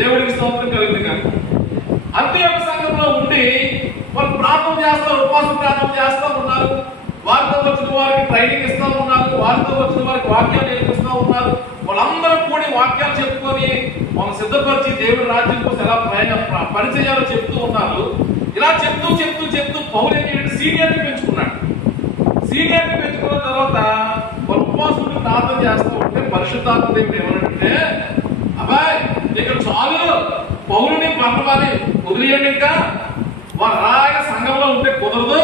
దేవుడికి స్తోత్రం కలిగింది కాదు. అంత్యోక సంఘంలో ఉండి వాళ్ళు ప్రార్థన చేస్తారు, ఉపవాస ప్రార్థన చేస్తూ ఉన్నారు. వారితో వచ్చిన వారికి ట్రైనింగ్ ఇస్తూ ఉన్నారు, వారితో వచ్చిన వారికి వాక్యాలు నేర్పిస్తూ ఉన్నారు. వాళ్ళందరూ కూడి వాక్యాలు చెప్పుకొని మనం సిద్ధపరిచి దేవుడి రాజ్యం కోసం ఎలా పరిచయాలు చెప్తూ ఉన్నారు. ఇలా చెప్తూ చెప్తూ చెప్తూ పౌలు ఏం చేయండి, సీనియర్ని పెంచుకున్నాడు. సీనియర్ని పెంచుకున్న తర్వాత వాళ్ళు ఉపవాసులు ప్రార్థన చేస్తూ ఉంటే పరిశుద్ధాత్మ దేవుడు ఏమనంటే, అబ్బాయి ఇక్కడ చాలు, పౌలుని పంపవాలి వదిలేయండి, ఇంకా వాళ్ళు అలాగే సంఘంలో ఉంటే కుదరదు,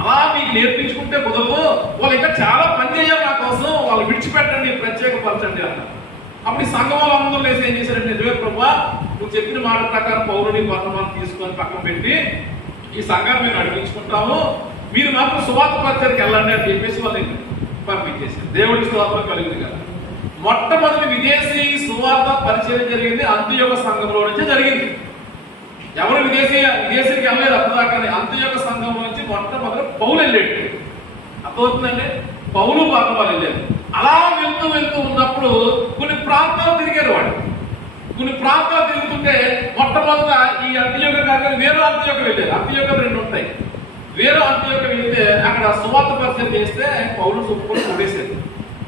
అలా మీకు నేర్పించుకుంటే కుదరదు, వాళ్ళు ఇంకా చాలా పని చేయాలి నా కోసం, వాళ్ళు విడిచిపెట్టండి, ప్రత్యేకపరచండి అన్నారు. అప్పుడు ఈ సంఘం వాళ్ళు అందరూ లేసి ఏం చేశారంటే, నిజమే ప్రభువా నువ్వు చెప్పిన మాట ప్రకారం పౌరుని వర్ణమాన్ని తీసుకొని పక్కన పెట్టి ఈ సంఘాన్ని మేము నడిపించుకుంటాము, మీరు మాత్రం సువార్త పరిచయకి వెళ్ళండి అని చెప్పేసి వాళ్ళని పంపించేశారు. దేవుడికి స్తోత్రం కలిగింది కదా. మొట్టమొదటి విదేశీ సువార్త పరిచయం జరిగింది అంత్యోక సంఘంలో నుంచి జరిగింది. ఎవరు విదేశీకి వెళ్ళలేదు అప్పటిదాకా. అంత్యోక సంఘంలో నుంచి మొట్టమొదటి పౌలు వెళ్ళాడు. అర్థమవుతుందండి, పౌలు బర్నబాలు వెళ్ళారు. అలా వెళ్తూ వెళ్తూ ఉన్నప్పుడు కొన్ని ప్రాంతాలు తిరిగారు వాడు. కొన్ని ప్రాంతాలు తిరుగుతుంటే మొట్టమొదట ఈ అంత్యోక కాకుండా వేరే అంత్యోక వెళ్ళారు. అంత్యోకలు రెండు ఉంటాయి. వేరే అంత్యోక వెళ్తే అక్కడ సువార్త పరిచయం చేస్తే పౌలు సుప్పుకొని కొడేశారు,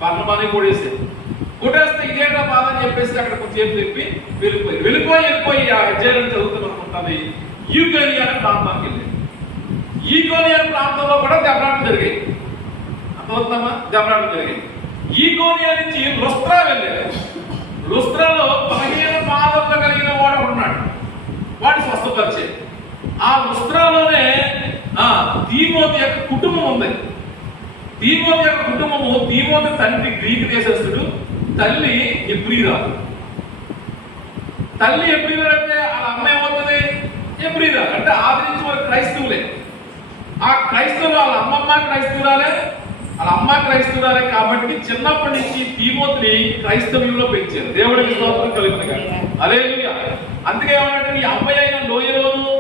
బర్నబాని కొడేశారు. కొట్టేస్తే ఇదేంటా బాధ అని చెప్పేసి అక్కడ కొంచెం చెప్పి వెళ్ళిపోయి ఆ అధ్యాయం చదువుతున్నది ఈకోనియా అనే ప్రాంతానికి వెళ్ళారు. ఈకోనియా ప్రాంతంలో కూడా దెబ్బలాటలు జరిగాయి. అర్థమవుతామా? దెబ్బలాటలు జరిగాయి. ఈకోనియా నుంచి లుస్త్రా వెళ్ళారు. లుస్త్రాలో 15 పాదములు కలిగిన వాడు ఉన్నాడు, వాడు స్వస్థపరిచే. ఆ లుస్త్రాలోనే తీమోతి యొక్క కుటుంబం ఉంది. తీమోతి యొక్క కుటుంబము, తీమోతి తండ్రి గ్రీకు దేశస్థుడు, తల్లి ఎబ్రీరాలు. తల్లి ఎబ్రీరాలు అంటే వాళ్ళ అమ్మ ఏమవుతుంది, ఎబ్రీరాలు అంటే ఆదరించి వారు క్రైస్తవులే. ఆ క్రైస్తవులు వాళ్ళ అమ్మమ్మ క్రైస్తవురాలే, వాళ్ళ అమ్మ క్రైస్తవురాలే. కాబట్టి చిన్నప్పటి నుంచి తీమోతిని క్రైస్తవ్యంలో పెంచారు. దేవుడికి స్తోత్రం కలుగుతుంది కదా. హల్లెలూయా. అందుకే ఏమంటే నీ అమ్మాయి అయిన లోయలోను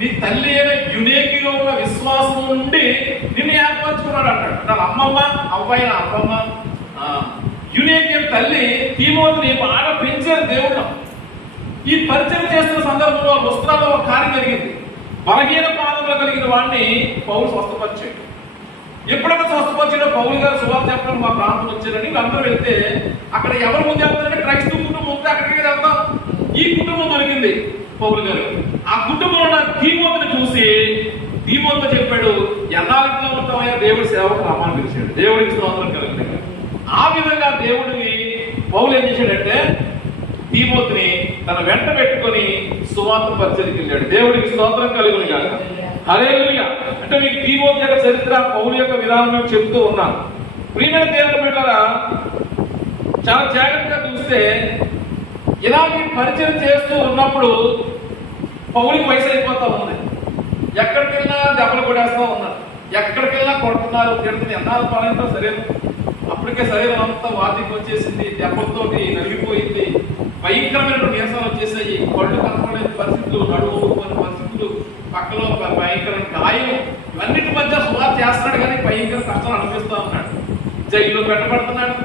నీ తల్లి అయిన యునేకిలో ఉన్న విశ్వాసం నుండి నిన్ను ఏర్పరచుకున్నాడు అంటాడు. వాళ్ళ అమ్మమ్మ అవ్వైన అమ్మమ్మ యునేకియన్ తల్లి తీమోతిని బాగా పెంచారు దేవుడు. ఈ పరిచయం చేస్తున్న సందర్భంలో లుస్త్రాలో ఒక కార్యం జరిగింది. బలహీన పాదంలో కలిగిన వాడిని పౌలు స్వస్థపరిచాడు. ఎప్పుడైనా స్వస్థపరిచాడో పౌలు గారు సువార్త చెప్పడం మా ప్రాంతం వచ్చారని అందరూ వెళ్తే అక్కడ ఎవరు ముందు వెళ్తారంటే క్రైస్తవ కుటుంబం ఉంటే అక్కడికి వెళ్తాం. ఈ కుటుంబం దొరికింది పౌలు గారు. ఆ కుటుంబంలో ఉన్న తీమోతిని చూసి తీమోతితో చెప్పాడు, ఎన్నాళ్ళలో ఉంటామయ్యా దేవుడి సేవకు రామాన్ని పిలిచాడు. దేవుడికి స్తోత్రం కలిగింది. ఆ విధంగా దేవుడిని పౌలు ఏం చేశాడంటే తీమోతిని తన వెంట పెట్టుకొని సువార్త పరిచయకి వెళ్ళాడు. దేవుడికి స్తోత్రం కలిగింది కాక. హల్లెలూయా. అంటే మీకు తీమోతి యొక్క చరిత్ర, పౌలు యొక్క విధానం మేము చెప్తూ ఉన్నాను. ప్రియమైన దేవుని బిడ్డలారా, చాలా జాగ్రత్తగా చూస్తే ఇలాగే పరిచయం చేస్తూ ఉన్నప్పుడు పౌలికి వయసు అయిపోతా ఉంది. ఎక్కడికి వెళ్ళినా దెబ్బలు కొడేస్తూ ఉన్నారు, ఎక్కడికి వెళ్ళినా కొడుతున్నారు, తిడుతుంది. ఎన్నాళ్ళు పడంతో శరీరం అప్పటికే శరీరం అంతా వాతికి వచ్చేసింది, దెబ్బలతోటి నలిగిపోయింది, భయంకరమైన నీరసాలు వచ్చేసాయి, కళ్ళు కనపడలేని పరిస్థితులు, నడుము కొన్ని పరిస్థితులు, పక్కలో భయంకరమైన గాయం, ఇవన్నిటి మధ్య సువార్త చేస్తున్నాడు కానీ భయంకర కష్టాలు అనిపిస్తూ ఉన్నాడు, జైల్లో పెట్టబడుతున్నాడు.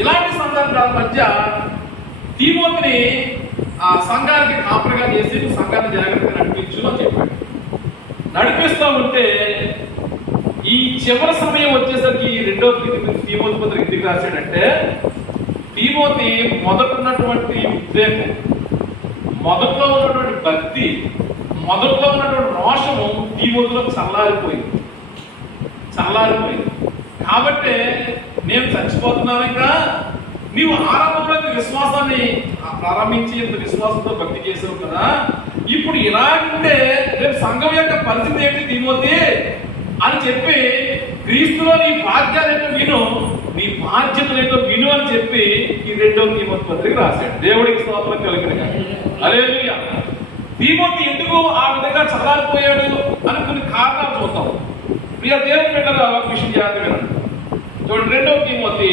ఇలాంటి సందర్భాల మధ్య తీమోతిని ఆ సంఘానికి కాపరిగా చేసి సంఘాన్ని జాగ్రత్తగా నడిపించు అని చెప్పాడు. నడిపిస్తూ ఉంటే ఈ చివరి సమయం వచ్చేసరికి రెండో తీమోతి పత్రిక ఎందుకు రాశాడంటే, తీమోతి మొదట ఉన్నటువంటి ఉద్రేకం, మొదట్లో ఉన్నటువంటి భక్తి, మొదట్లో ఉన్నటువంటి రోషము తీమోతిలో చల్లారిపోయింది. కాబట్టి నేను చచ్చిపోతున్నాను, ఇంకా నీవు ఆరంభంలో విశ్వాసాన్ని ప్రారంభించి ఇంత విశ్వాసంతో భక్తి చేసావు కదా, ఇప్పుడు ఇలాంటే రేపు సంఘం యొక్క పరిస్థితి ఏంటి తీమోతి అని చెప్పి క్రీస్తులో నీ బాధ్యతలేంటో విను, నీ బాధ్యతలేంటో విను అని చెప్పి ఈ రెండవ తీమోతి పత్రిక రాశాడు. దేవుడికి స్తోత్రం కలిగిన. హల్లెలూయా. తీమోతి ఎందుకు ఆ విధంగా చల్లారిపోయాడు అని కొన్ని కారణాలు చూద్దాం. ప్రియ దేవుని బిడ్డలారా, ఒక విషయం జాగ్రత్తగా వినండి. చూడండి, రెండవ తీమోతి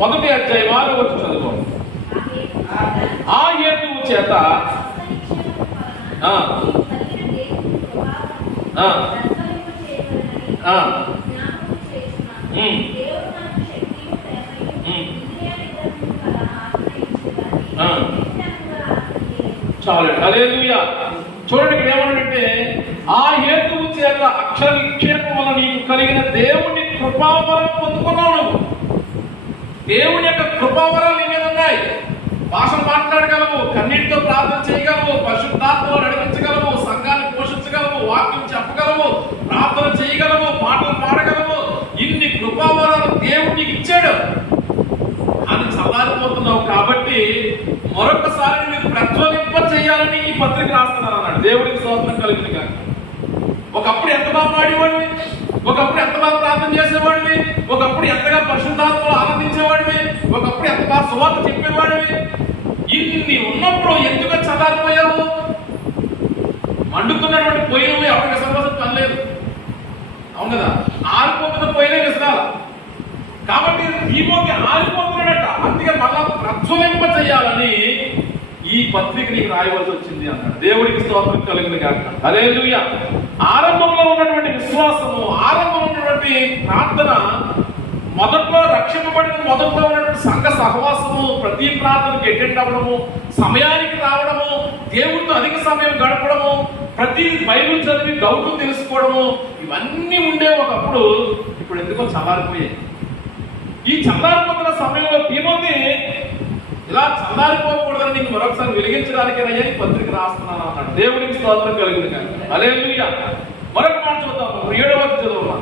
1వ అధ్యాయం 6వ వచనం చదువుకోండి. ఆ హేతువు చేత చాలు. హల్లెలూయా. చూడండి ఇక్కడ ఏమన్నాడంటే, ఆ హేతువు చేత అక్షర నిక్షేపం వల్ల నీకు కలిగిన దేవుని కృపావరం పొందుకున్నావు. నువ్వు దేవుని యొక్క కృపావరాలు నీ మీద ఉన్నాయి. భాషలు మాట్లాడగలవు, కన్నీటితో ప్రార్థన చేయగలవు, పరిశుద్ధాత్మలో నడిపించగలవు, సంఘాన్ని పోషించగలవు, వాక్యం చెప్పగలవు, ప్రార్థన చేయగలవు, పాటలు పాడగలవు. ఇన్ని కృపావరాలు దేవుడు నీకు ఇచ్చాడు. అని చల్లారిపోతున్నావు కాబట్టి మరొకసారి మీరు ప్రజ్వలింప చేయాలని ఈ పత్రిక రాస్తున్నారు అన్నాడు. దేవుడికి స్తోత్రం కలిగింది కాక. ఒకప్పుడు ఎంత బాగా పాడేవాడివి, ఒకప్పుడు ఎంత బాగా ప్రార్థన చేసేవాడివి, ఒకప్పుడు ఎంతగా పరిశుద్ధాత్మలో ఆనందించేవాడివి, ఒకప్పుడు ఎంత బాగా సువార్త చెప్పేవాడివి. ఇన్ని ఉన్నప్పుడు ఎందుకు చల్లారిపోయావు? మండుతున్నటువంటి పొయ్యిలు ఎవరికి విసరవలసిన పని లేదు. అవును కదా? ఆరిపోతున్న పొయ్యిలే విసరాల. కాబట్టి దీపోకి ఆరిపోతున్నాడట. అందుకే మళ్ళా ప్రజ్వలింప చేయాలని ఈ పత్రిక నీకు రాయవలసి వచ్చింది అన్నాడు. దేవుడికి స్తోత్రం కలిగింది కాక. హల్లెలూయా. ఆరంభంలో ఉన్నటువంటి విశ్వాసము, ఆరంభంలో ఉన్నటువంటి ప్రార్థన, మొదట్లో రక్షింపబడిన మొదట్లో ఉన్నటువంటి సంఘ సహవాసము, ప్రతి ప్రార్థనకు అటెండ్ అవ్వడము, సమయానికి రావడము, దేవుడితో అధిక సమయం గడపడము, ప్రతి బైబిల్ చదివి డౌట్లు తెలుసుకోవడము, ఇవన్నీ ఉండే ఒకప్పుడు. ఇప్పుడు ఎందుకో చల్లారిపోయాయి. ఈ చల్లారిపోతున్న సమయంలో తిమోతి ఇలా చల్లారిపోకూడదని నీకు మరొకసారి వెలిగించడానికేనయ్యా ఈ పత్రిక రాస్తున్నాను అన్నాడు. దేవుడికి స్తోత్రం కలిగింది కాక. హల్లెలూయా. మరొక మాట చూద్దాము. 7వ చదువు.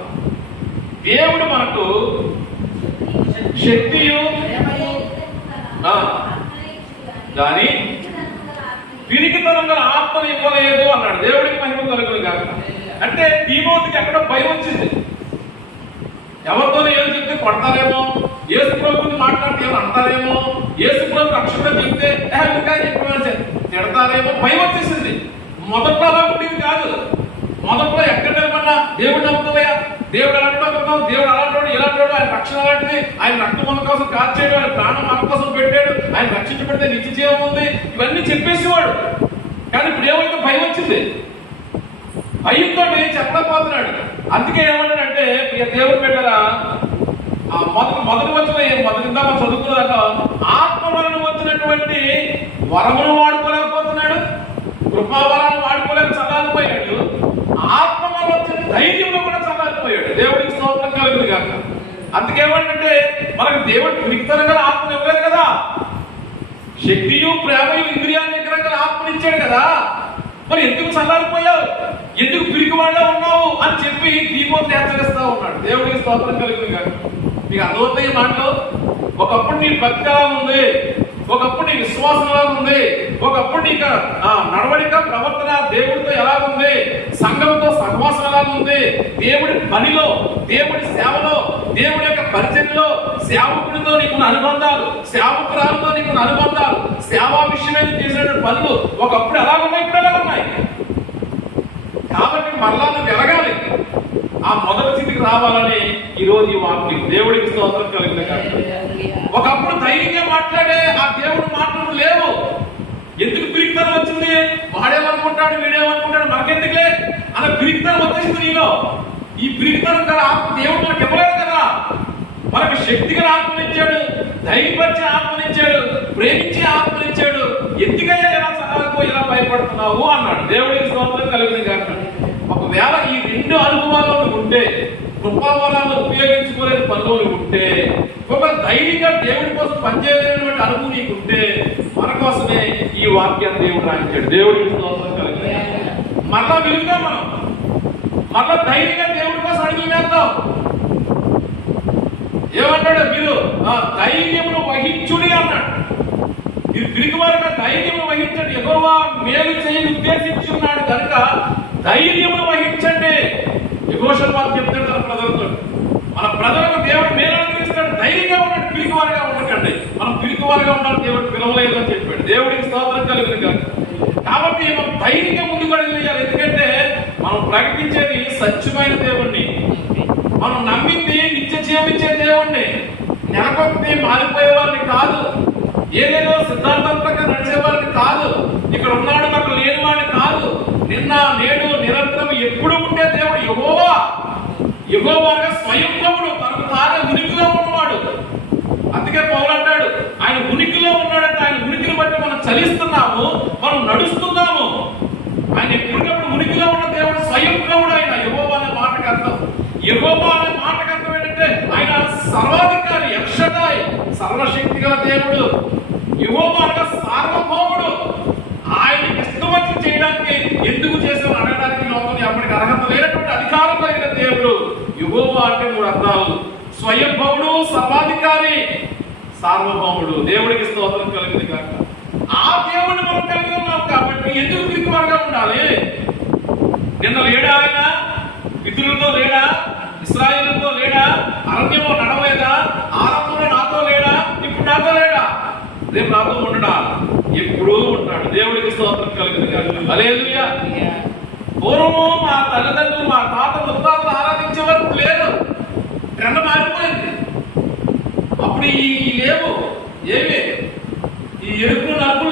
దేవుడు మనకు శక్తియు కానీ పిరికితనం గల ఆత్మను ఇవ్వలేదు అన్నాడు. దేవుడికి మహిమ కలుగును కాక. అంటే తిమోతికి ఎక్కడో భయం వచ్చింది. ఎవరితోనే ఏం చెప్తే కొడతారేమో, యేసు ప్రభువుని మాట్లాడితే ఏమో అంటారేమో, యేసు ప్రభు రక్షణ చెప్తే ఇంకా తిడతారేమో, భయం వచ్చేసింది. మొదట్లో అలా ఉండేది కాదు. మొదట్లో ఎక్కడ నిలబడినా దేవుడు నమ్ముతావయ్యా, దేవుడు అలాంటి దేవుడు అలాంటి ఇలాంటి ఆయన రక్షణ అలాంటిది, ఆయన రక్తం మన కోసం కాల్చాడు, ఆయన ప్రాణం మన కోసం పెట్టాడు, ఆయన రక్షించబడితే నిత్య జీవం ఉంది, ఇవన్నీ చెప్పేసేవాడు. కానీ ఇప్పుడు ఏమైతే భయం వచ్చింది. భయంతో చెప్పలేకపోతున్నాడు. అందుకే ఏమన్నాడంటే, దేవుడు పెట్టారా మొదటి వచ్చిన మనం చదువుకున్నాక ఆత్మ వలన వచ్చినటువంటి వరమును వాడుకోలేకపోతున్నాడు, కృపావరాన్ని వాడుకోలేక చల్లారిపోయాడు, ఆత్మ వలన వచ్చిన ధైర్యంలో కూడా చల్లారిపోయాడు. దేవుడికి స్తోత్రం కలుగును కాక. అందుకేమంటే మనకు దేవుడు పిరికితనంగా ఆత్మ ఇవ్వలేదు కదా, శక్తియు ప్రేమయు ఇంద్రియాన్ని నిగ్రహంగా ఆత్మనిచ్చాడు కదా. మరి ఎందుకు చల్లారిపోయావు, ఎందుకు పిరికి వాళ్ళ ఉన్నావు అని చెప్పి తిమోతిని హెచ్చరిస్తా ఉన్నాడు. దేవుడికి స్తోత్రం కలుగును కాక. మీకు అర్థమవుతాయి మాటలు. ఒకప్పుడు నీ భక్తి ఎలా ఉంది, ఒకప్పుడు నీ విశ్వాసం ఎలా ఉంది, ఒకప్పుడు నీకు నడవడిక ప్రవర్తన దేవుడితో ఎలా ఉంది, సంఘంతో సహవాసం ఎలా ఉంది, దేవుడి పనిలో, దేవుడి సేవలో, దేవుడి యొక్క పరిచర్యలో, సేవకుడితో నీకున్న అనుబంధాలు, సేవకురాలతో నీకున్న అనుబంధాలు, సేవా విషయమైన చేసిన పనులు ఒకప్పుడు ఎలా ఉన్నాయి, ఇప్పుడు ఎలా ఉన్నాయి. కాబట్టి మళ్ళా నువ్వు ఎరగాలి, ఆ మొదటి స్థితికి రావాలని ఈ రోజు ఈ వాక్యం. దేవుడికి స్తోత్రం కలిగింది కాక. ఒకప్పుడు ధైర్యంగా మాట్లాడే ఆ దేవుడు మాటలు లేవు. ఎందుకు పిరికితనం వచ్చింది? వాడేమనుకుంటాడు, వీడేమనుకుంటాడు, మనకెందుకులే అలా పిరికితనం వచ్చేసింది నీలో. ఈ పిరికితనం కదా దేవుడు మనకు ఇవ్వలేదు కదా. మనకు శక్తిగా ఆత్మనిచ్చాడు, ధైర్యపరిచే ఆత్మనిచ్చాడు, ప్రేమించే ఆత్మనిచ్చాడు. ఎందుకయ్యా ఎలా చదవకపోయి ఇలా భయపడుతున్నావు అన్నాడు. దేవుడికి స్తోత్రం కలిగింది కాక. ఒకవేళ ఈ రెండు అనుభవాల్లో ఉంటే, కృపావరాలను ఉపయోగించుకోలేని పనులు ఉంటే, ఒక ధైర్యంగా దేవుడి కోసం పనిచేయలేనటువంటి అనుభవం నీకుంటే, మన కోసమే ఈ వాక్యాన్ని దేవుడు రాయించాడు. దేవుడికి స్తోత్రం కలిగింది. మళ్ళా వెలుగుతాం మనం, మళ్ళా ధైర్యంగా దేవుడి కోసం అడుగులు వేద్దాం. ఏమన్నాడు? మీరు ధైర్యమును వహించుడి అన్నాడు. మీరు పిరికివారుగా ధైర్యమును వహించండి. యెహోవా మేలు చేయని ఉద్దేశించున్నాడు కనుక ధైర్యమును వహించండి. యెహోషాపాతు చెప్తాడు తన ప్రజలతో, మన ప్రజలకు దేవుడు మేలు అనుగ్రహిస్తాడు, ధైర్యంగా ఉండండి, పిరికివారుగా ఉండకండి. మనం పిరికివారుగా ఉండాలి, దేవుడు పిలవలేదు అని చెప్పాడు. దేవుడికి స్తోత్రం కలుగును కాక. కాబట్టి మనం ధైర్యంగా ముందుకు అడుగులేయాలి. ఎందుకంటే మనం ప్రకటించేది సత్యమైన దేవుణ్ణి, మనం నమ్మింది నిత్య జీవించే దేవుణ్ణి, నెలకొకటి మారిపోయే వారిని కాదు, ఏదేదో సిద్ధాంతంగా నడిచేవారిని కాదు, ఇక్కడ ఉన్నాడు అక్కడ లేని వాడిని కాదు, నిన్న నేడు నిరంతరం ఎప్పుడు ఉండే దేవుడు యెహోవా. యెహోవాగా స్వయంభవుడు, తనకు తానే ఉనికిలో ఉన్నవాడు. అందుకే పౌలు అంటాడు ఆయన ఉనికిలో ఉన్నాడంటే ఆయన ఉనికిని బట్టి యెహోవా అనే మాటకు అర్థం ఏంటంటే ఆయన సర్వాధికారి, ఎల్ షడ్డాయ్, సర్వశక్తి గల దేవుడు. యెహోవా అనగా సార్వభౌముడు. ఆయనకి ఇష్టమని చేయడానికి ఎందుకు చేసావు అడగడానికి లోపల అప్పటికి అర్హత లేనటువంటి అధికారం కలిగిన దేవుడు. యెహోవా అంటే 3 అర్థాలు: స్వయంభవుడు, సర్వాధికారి, సార్వభౌముడు. దేవుడికి స్తోత్రం కలిగింది కాక. ఆ దేవుడిని మనం కలిగి ఉన్నాం కాబట్టి ఎందుకు పిరికివారుగా ఉండాలి? నిన్న లేడా ఆయన? పితరులతో లేడా? ఇశ్రాయేలుతో లేడా? అరణ్యంలో నడవలేదా? ఆరంభంలో నాతో లేడా? ఇప్పుడు నాతో లేడా? రేపు నాతో ఉండడా? ఎప్పుడూ ఉంటాడు. దేవుడికి స్తోత్రం కలిగింది కాక. హల్లెలూయా. పూర్వము మా తల్లిదండ్రులు, మా తాత ముత్తాతలు ఆరాధించే వరకు లేదు. ట్రెండ్ మారిపోయింది. అప్పుడు ఈ లేవు, ఏమి ఈ ఎరుపు